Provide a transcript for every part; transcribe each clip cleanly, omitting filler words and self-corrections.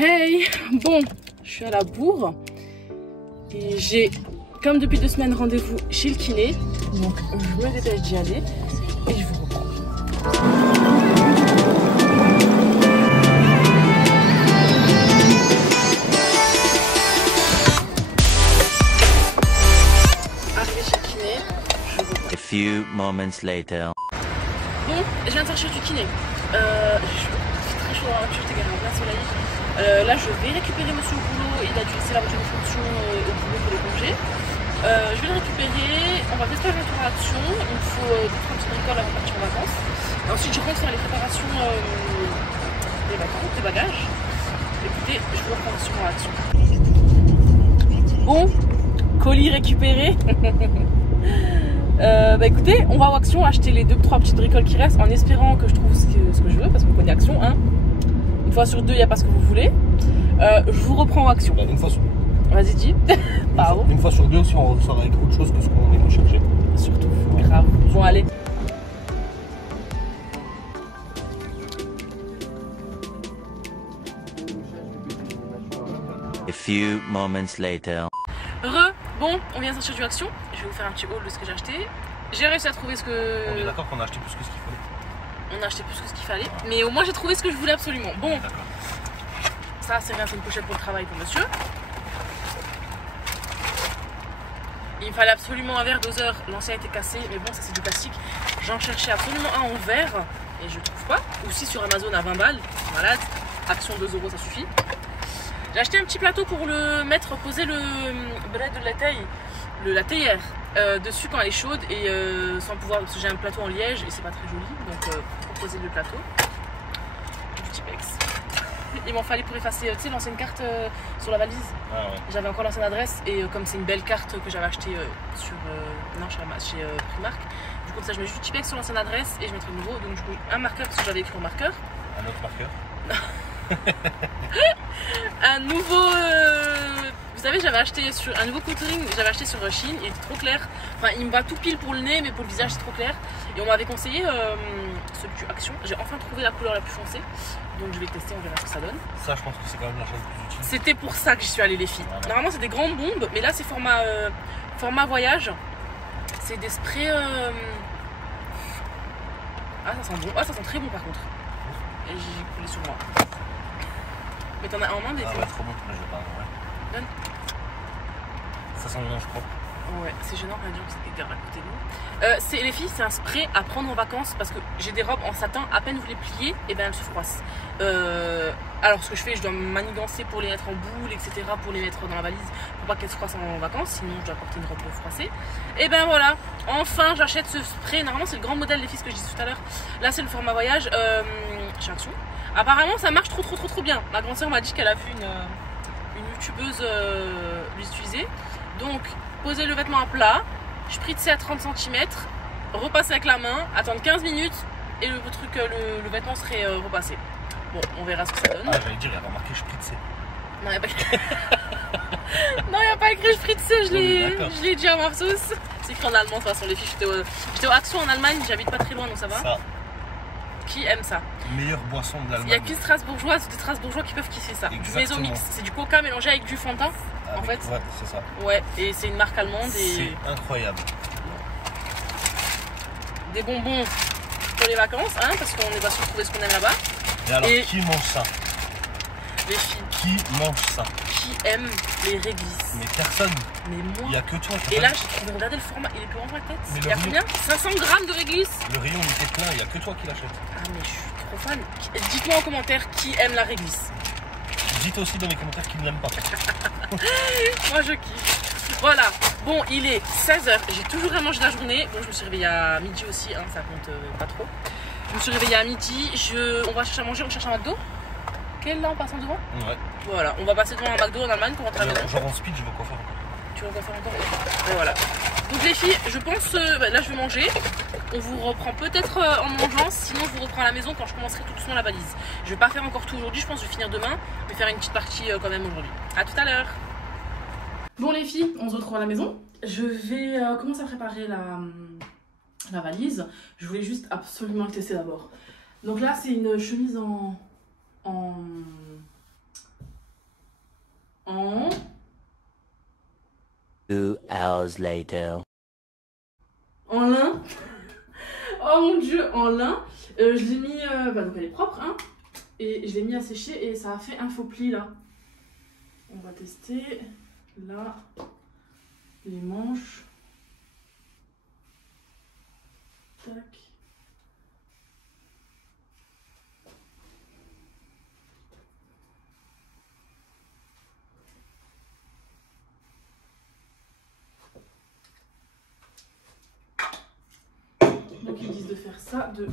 Hey, bon, je suis à la bourre et j'ai, comme depuis 2 semaines, rendez-vous chez le kiné. Donc je me dépêche d'y aller et je vous reprends. Arrivé chez le kiné, je vous reprends. A few moments later. Bon, je viens de sortir du kiné. Je suis très chaud dans la voiture, j'étais garée en plein soleil. Là, je vais récupérer monsieur au boulot. Il a dû laisser la voiture de fonction au boulot pour les congés. Je vais le récupérer. On va peut-être faire un tour à Action. Il me faut 2-3 petites bricoles avant de partir en vacances. Et ensuite, je compte faire les préparations des vacances, des bagages. Écoutez, je vous reprends sur Action. Bon, colis récupéré. Bah écoutez, on va à Action acheter les 2-3 petites bricoles qui restent en espérant que je trouve ce que je veux parce qu'on connaît Action, hein. Une fois sur deux, il n'y a pas ce que vous voulez. Je vous reprends en Action. Une fois sur... Vas-y, dis. Une fois sur deux aussi, on ressort avec autre chose que ce qu'on est venu chercher. Surtout, grave. Bon, allez. A few moments later. Bon, on vient de sortir du Action. Je vais vous faire un petit haul de ce que j'ai acheté. J'ai réussi à trouver ce que... On est d'accord qu'on a acheté plus que ce qu'il fallait. On a acheté plus que ce qu'il fallait. Mais au moins, j'ai trouvé ce que je voulais absolument. Bon, D'accord. ça, c'est rien, c'est une pochette pour le travail pour monsieur. Il me fallait absolument un verre doseur. L'ancien était cassé, mais bon, ça c'est du plastique. J'en cherchais absolument un en verre et je trouve pas. Aussi sur Amazon à 20 balles. Malade. Action 2 €, ça suffit. J'ai acheté un petit plateau pour le mettre, poser le bread de la taille, la théière dessus quand elle est chaude et sans pouvoir, parce que j'ai un plateau en liège et c'est pas très joli, donc pour poser le plateau. Du Tipex. Il m'en fallait pour effacer, tu sais, l'ancienne carte sur la valise. Ah ouais. J'avais encore l'ancienne adresse et comme c'est une belle carte que j'avais achetée sur chez Primark, du coup ça je mets juste du Tipex sur l'ancienne adresse et je mettrai le nouveau. Donc du coup un marqueur parce que j'avais écrit au marqueur. Un autre marqueur. Un nouveau vous savez, j'avais acheté sur un nouveau contouring, j'avais acheté sur Shein, il était trop clair. Enfin, il me va tout pile pour le nez, mais pour le visage c'est trop clair. Et on m'avait conseillé celui du Action. J'ai enfin trouvé la couleur la plus foncée, donc je vais le tester, on verra ce que ça donne. Ça, je pense que c'est quand même la chose la plus utile. C'était pour ça que j'y suis allée, les filles. Voilà. Normalement c'est des grandes bombes, mais là c'est format voyage. C'est des sprays. Ah, ça sent bon. Ah, ça sent très bon par contre. Et j'ai coulé sur moi. Mais t'en as un en main des Ah ouais, trop bon. Mais je vais pas. Ouais. Donne. Ça sent le linge propre. Ouais, c'est gênant quand même que c'était garde à côté de nous. Les filles, c'est un spray à prendre en vacances parce que j'ai des robes en satin, à peine vous les pliez, et ben elles se froissent. Alors ce que je fais, je dois manigancer pour les mettre en boule, etc. pour les mettre dans la valise pour pas qu'elles se froissent en vacances, sinon je dois porter une robe froissée. Et ben voilà, enfin j'achète ce spray. Normalement c'est le grand modèle, les filles, ce que je disais tout à l'heure. Là c'est le format voyage chez Action. Apparemment ça marche trop bien. Ma grande soeur m'a dit qu'elle a vu une youtubeuse l'utiliser. Donc poser le vêtement à plat, spritzer à 30 cm, repasser avec la main, attendre 15 minutes et le vêtement serait repassé. Bon, on verra ce que ça donne. Ah, j'allais dire, il y a pas marqué spritzer. Non, il n'y a pas écrit. Non, il n'y a pas écrit spritzer, je l'ai dit à Marsus. C'est écrit en allemand, de toute façon, les filles. J'étais au Action en Allemagne, j'habite pas très loin, donc ça va. Ça. Qui aime ça? Meilleure boisson de Il l'Allemagne. n'y a qu'une Strasbourgeoise ou des Strasbourgeois qui peuvent kiffer ça. Exactement. Mezomix, c'est du coca mélangé avec du Fanta. En fait, Ouais, c'est ça. ouais, et c'est une marque allemande et C'est incroyable. des bonbons pour les vacances, hein, parce qu'on n'est pas sûr de trouver ce qu'on aime là-bas. Et alors, Et- qui mange ça? Les filles Qui mange ça? qui aiment les réglisses. Mais personne. Mais Il moi. n'y a que toi qui Et là, j'ai trouvé, regardez le format, il est plus grand dans la tête. Mais Il le y a rayon- combien? 500 grammes de réglisse. Le rayon il était plein, il n'y a que toi qui l'achètes. Ah, mais je suis trop fan. Dites-moi en commentaire qui aime la réglisse. Dites aussi dans les commentaires qui ne l'aiment pas. Moi, je kiffe. Voilà. Bon, il est 16h. J'ai toujours rien mangé de la journée. Bon, je me suis réveillée à midi aussi, hein, ça compte pas trop. Je me suis réveillée à midi. On va chercher à manger, on cherche un McDo. Quel là en passant devant? Ouais. Voilà, on va passer devant un McDo en Allemagne pour rentrer à la maison. Genre en speed, je vais quoi faire encore. Tu vas quoi faire encore? Et voilà. Donc les filles, je pense, là je vais manger. On vous reprend peut-être en mangeant, sinon je vous reprends à la maison quand je commencerai tout doucement la valise. Je vais pas faire encore tout aujourd'hui, je pense que je vais finir demain, mais faire une petite partie quand même aujourd'hui. À tout à l'heure. Bon les filles, on se retrouve à la maison. Je vais commencer à préparer la valise. Je voulais juste absolument le tester d'abord. Donc là c'est une chemise en en... 2 hours later. En lin. Oh mon dieu, en lin. Je l'ai mis... donc elle est propre, hein. Et je l'ai mis à sécher et ça a fait un faux pli, là. On va tester. Là, les manches. Tac. Donc ils disent de faire ça, de...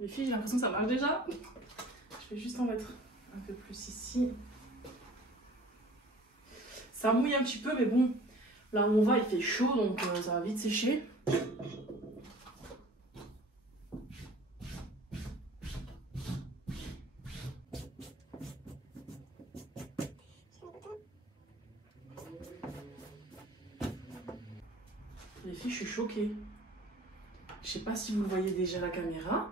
Les filles, j'ai l'impression que ça marche déjà. Je vais juste en mettre un peu plus ici. Ça mouille un petit peu, mais bon, là où on va, il fait chaud, donc ça va vite sécher. Les filles, je suis choquée. Je sais pas si vous le voyez déjà à la caméra.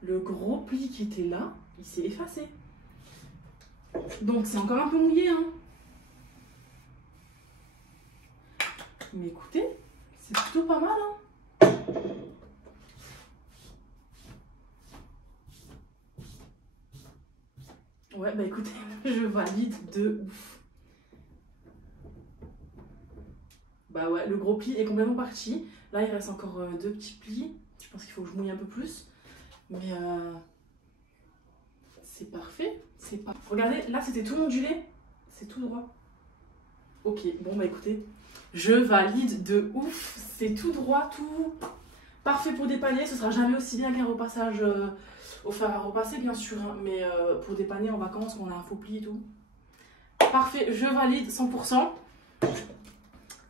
Le gros pli qui était là, il s'est effacé. Donc c'est encore un peu mouillé, hein. Mais écoutez, c'est plutôt pas mal, hein. Ouais, bah écoutez, je valide de ouf. Bah ouais, le gros pli est complètement parti. Là, il reste encore 2 petits plis. Je pense qu'il faut que je mouille un peu plus. Mais c'est parfait. C'est pas... Regardez, là, c'était tout ondulé. C'est tout droit. Ok, bon bah écoutez, je valide de ouf. C'est tout droit, tout parfait pour dépanner. Ce sera jamais aussi bien qu'un repassage au fer à repasser, bien sûr. Hein, mais pour dépanner en vacances, on a un faux pli et tout. Parfait, je valide 100%.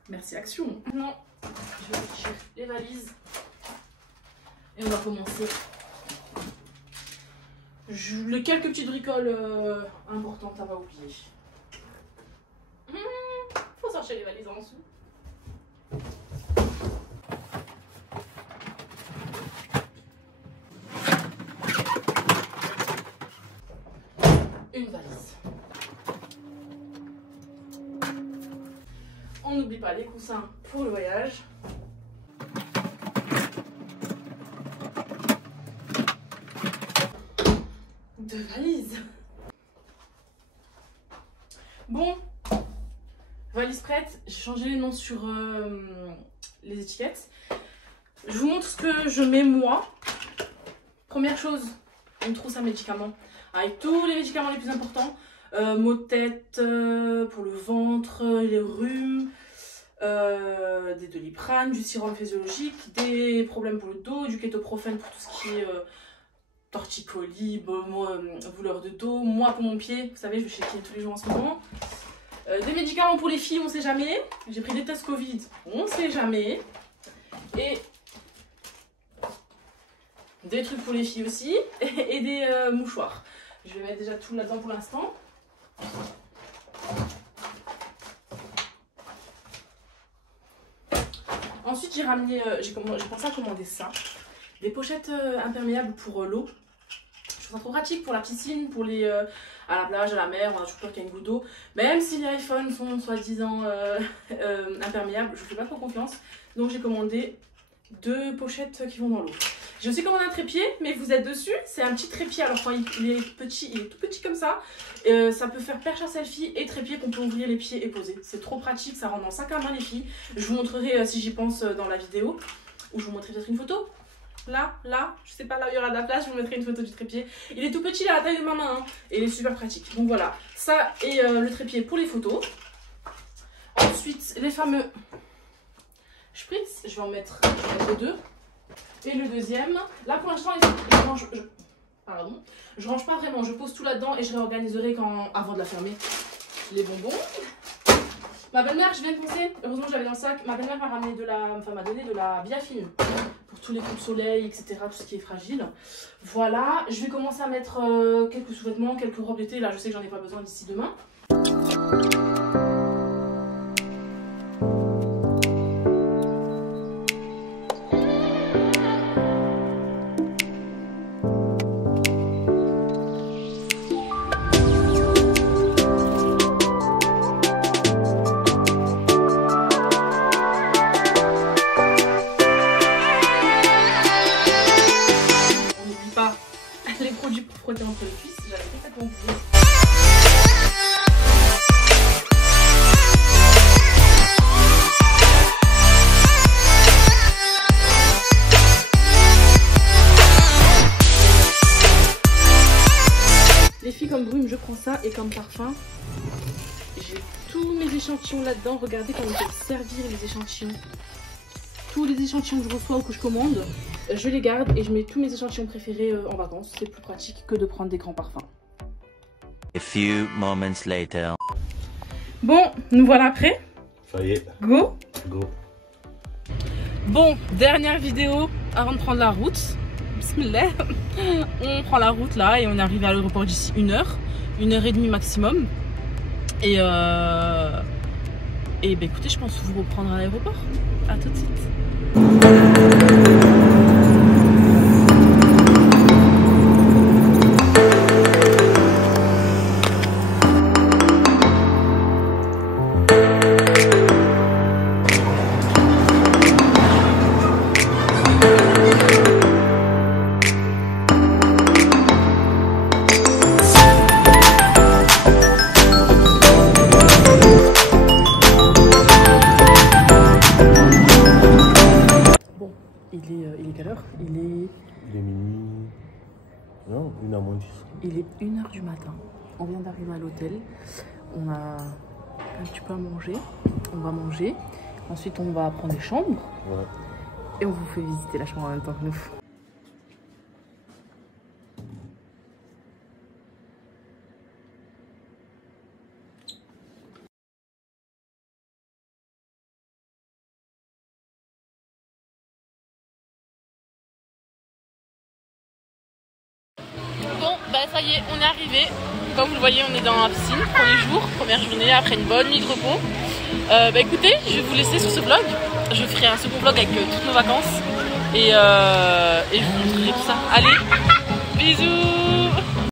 Merci Action. Maintenant, je vais chercher les valises. Et on va commencer. Les quelques petites bricoles importantes à pas oublier. Faut sortir les valises en dessous. Une valise. On n'oublie pas les coussins pour le voyage. Deux valises. Bon, valise prête. J'ai changé les noms sur les étiquettes. Je vous montre ce que je mets moi. Première chose, une trousse à médicaments avec tous les médicaments les plus importants. Maux de tête, pour le ventre, les rhumes, des Doliprane, du sérum physiologique, des problèmes pour le dos, du kétoprophène pour tout ce qui est torticolis, douleur de dos, moi pour mon pied, vous savez je vais chez le kiné tous les jours en ce moment. Des médicaments pour les filles, on sait jamais. J'ai pris des tests Covid, on sait jamais. Et des trucs pour les filles aussi, et des mouchoirs. Je vais mettre déjà tout là-dedans pour l'instant. Ensuite j'ai ramené, j'ai pensé à commander ça. Des pochettes imperméables pour l'eau. Je trouve ça trop pratique pour la piscine, pour les à la plage, à la mer, on a toujours peur qu'il y ait une goutte d'eau. Même si les iPhones sont soi-disant imperméables, je ne fais pas trop confiance. Donc j'ai commandé 2 pochettes qui vont dans l'eau. J'ai aussi commandé un trépied, mais vous êtes dessus. C'est un petit trépied, alors quand il est petit, il est tout petit comme ça. Ça peut faire perche à selfie et trépied qu'on peut ouvrir les pieds et poser. C'est trop pratique, ça rentre dans le sac à main les filles. Je vous montrerai si j'y pense dans la vidéo. Ou je vous montrerai peut-être une photo. Là, je sais pas, là où il y aura de la place, je vous mettrai une photo du trépied. Il est tout petit, il a la taille de ma main, hein, et il est super pratique. Donc voilà, ça et le trépied pour les photos. Ensuite, les fameux spritz, je vais en mettre 2. Et le deuxième, là pour l'instant, je range pas vraiment, je pose tout là-dedans et je réorganiserai avant de la fermer. Les bonbons. Ma belle-mère, je viens de penser, heureusement j'avais dans le sac, ma belle-mère m'a donné de la Biafine pour tous les coups de soleil, etc., tout ce qui est fragile. Voilà, je vais commencer à mettre quelques sous-vêtements, quelques robes d'été, là je sais que j'en ai pas besoin d'ici demain. ça. Et comme parfum, j'ai tous mes échantillons là-dedans. Regardez comment ils peuvent servir les échantillons. Tous les échantillons que je reçois ou que je commande, je les garde et je mets tous mes échantillons préférés en vacances. C'est plus pratique que de prendre des grands parfums. A few moments later. Bon, nous voilà prêts. Ça y est. Go. Go. Bon, dernière vidéo avant de prendre la route. Bismillah. On prend la route là et on est arrivé à l'aéroport d'ici 1h30 maximum. Et ben écoutez, je pense vous reprendre à l'aéroport. À tout de suite. Il est quelle heure? Il est minuit. Non, 1h moins 10. Il est 1h du matin. On vient d'arriver à l'hôtel. On a un petit peu à manger. On va manger. Ensuite, on va prendre des chambres. Ouais. Et on vous fait visiter la chambre en même temps que nous. Bon, bah ça y est, on est arrivé. Comme vous le voyez, on est dans la piscine. Premier jour, première journée, après une bonne nuit de repos. Bah écoutez, je vais vous laisser sur ce vlog. Je ferai un second vlog avec toutes nos vacances. Et je vous montrerai tout ça. Allez, bisous!